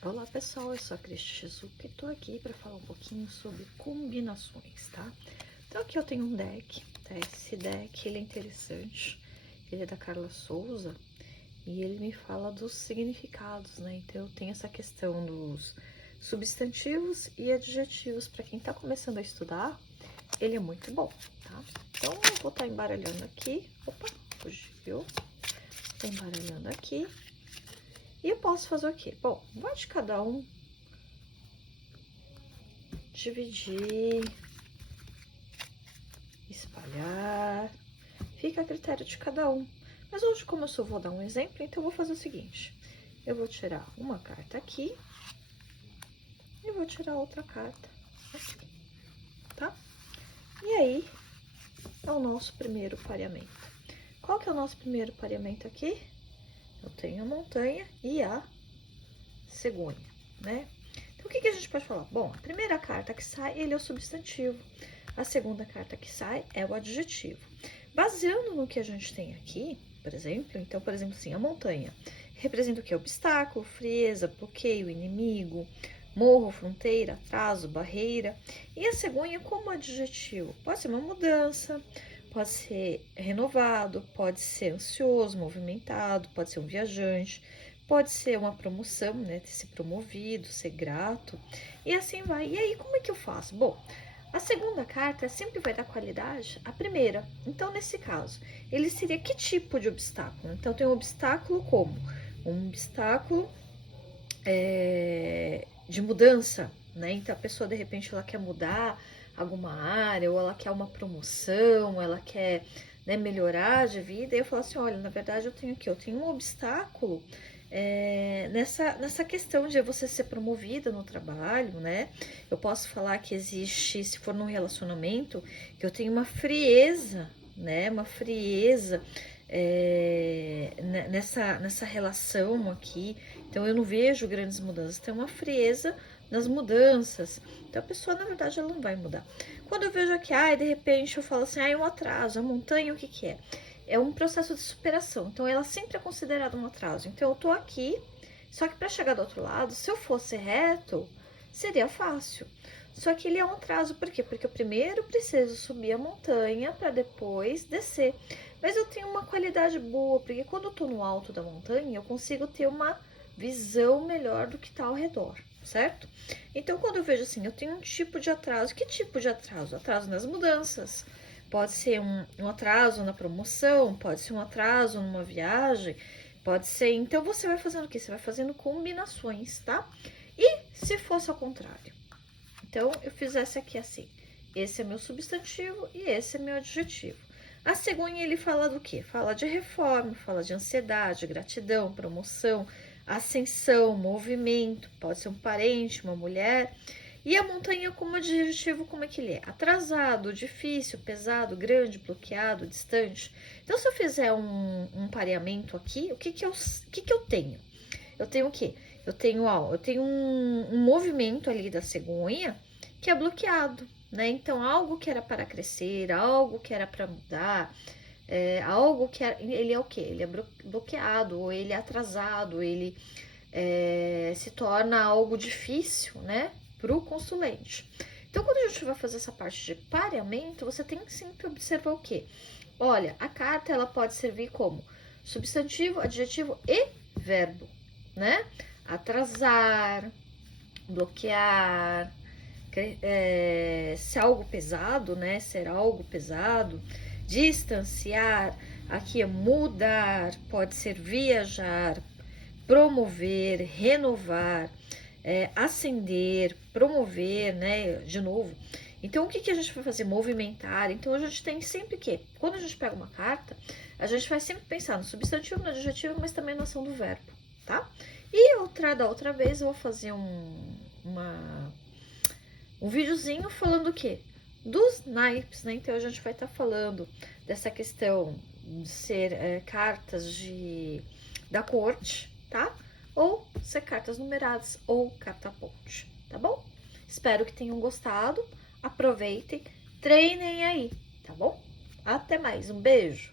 Olá pessoal, eu sou a Cristi Shizuka e tô aqui para falar um pouquinho sobre combinações, tá? Então aqui eu tenho um deck, tá? Esse deck ele é interessante, ele é da Carla Souza e ele me fala dos significados, né? Então eu tenho essa questão dos substantivos e adjetivos. Para quem tá começando a estudar, ele é muito bom, tá? Então eu vou estar embaralhando aqui, opa, fugiu, tô embaralhando aqui. E eu posso fazer o quê? Bom, vai de cada um dividir, espalhar, fica a critério de cada um. Mas hoje, como eu só vou dar um exemplo, então eu vou fazer o seguinte: eu vou tirar uma carta aqui e vou tirar outra carta aqui, tá? E aí é o nosso primeiro pareamento. Qual que é o nosso primeiro pareamento aqui? Eu tenho a montanha e a cegonha, né? Então, o que a gente pode falar? Bom, a primeira carta que sai, ele é o substantivo. A segunda carta que sai é o adjetivo. Baseando no que a gente tem aqui, por exemplo, então, por exemplo, assim, a montanha representa o que? Obstáculo, frieza, bloqueio, inimigo, morro, fronteira, atraso, barreira. E a cegonha como adjetivo? Pode ser uma mudança, pode ser renovado, pode ser ansioso, movimentado, pode ser um viajante, pode ser uma promoção, né? Ter se promovido, ser grato, e assim vai. E aí, como é que eu faço? Bom, a segunda carta sempre vai dar qualidade à primeira. Então, nesse caso, ele seria que tipo de obstáculo? Então, tem um obstáculo como? Um obstáculo de mudança, né? Então, a pessoa, de repente, ela quer mudar alguma área, ou ela quer uma promoção, ela quer, né, melhorar de vida. E eu falo assim, olha, na verdade, eu tenho um obstáculo nessa questão de você ser promovida no trabalho, né? Eu posso falar que existe, se for num relacionamento, que eu tenho uma frieza, né? Uma frieza nessa relação aqui. Então eu não vejo grandes mudanças, tem uma frieza nas mudanças. Então a pessoa, na verdade, ela não vai mudar. Quando eu vejo aqui, de repente eu falo assim, é um atraso, a montanha, o que que é? É um processo de superação, então ela sempre é considerada um atraso. Então eu tô aqui, só que para chegar do outro lado, se eu fosse reto, seria fácil. Só que ele é um atraso, por quê? Porque eu primeiro preciso subir a montanha para depois descer. Mas eu tenho uma qualidade boa, porque quando eu tô no alto da montanha, eu consigo ter uma visão melhor do que tá ao redor, certo? Então quando eu vejo assim, eu tenho um tipo de atraso. Que tipo de atraso? Atraso nas mudanças. Pode ser um atraso na promoção, pode ser um atraso numa viagem, pode ser. Então você vai fazendo o quê? Você vai fazendo combinações, tá? E se fosse ao contrário? Então eu fizesse aqui assim: esse é meu substantivo e esse é meu adjetivo. A cegonha ele fala do quê? Fala de reforma, fala de ansiedade, gratidão, promoção, ascensão, movimento, pode ser um parente, uma mulher. E a montanha como adjetivo, como é que ele é? Atrasado, difícil, pesado, grande, bloqueado, distante. Então, se eu fizer um pareamento aqui, o que eu tenho? Eu tenho o quê? Eu tenho um movimento ali da cegonha que é bloqueado, né? Então, algo que era para crescer, algo que era para mudar, algo que ele é o quê? Ele é bloqueado, ou ele é atrasado, ele se torna algo difícil, né? Para o consulente. Então, quando a gente vai fazer essa parte de pareamento, você tem que sempre observar o quê? Olha, a carta ela pode servir como substantivo, adjetivo e verbo, né? Atrasar, bloquear, ser algo pesado, né? Ser algo pesado, distanciar, aqui é mudar, pode ser viajar, promover, renovar, acender, promover, né? De novo. Então, o que a gente vai fazer? Movimentar. Então, a gente tem sempre que, quando a gente pega uma carta, a gente vai sempre pensar no substantivo, no adjetivo, mas também na ação do verbo, tá? E da outra vez eu vou fazer um videozinho falando o quê? Dos naipes, né? Então, a gente vai estar falando dessa questão de ser cartas da corte, tá? Ou ser cartas numeradas ou carta ponte, tá bom? Espero que tenham gostado, aproveitem, treinem aí, tá bom? Até mais, um beijo!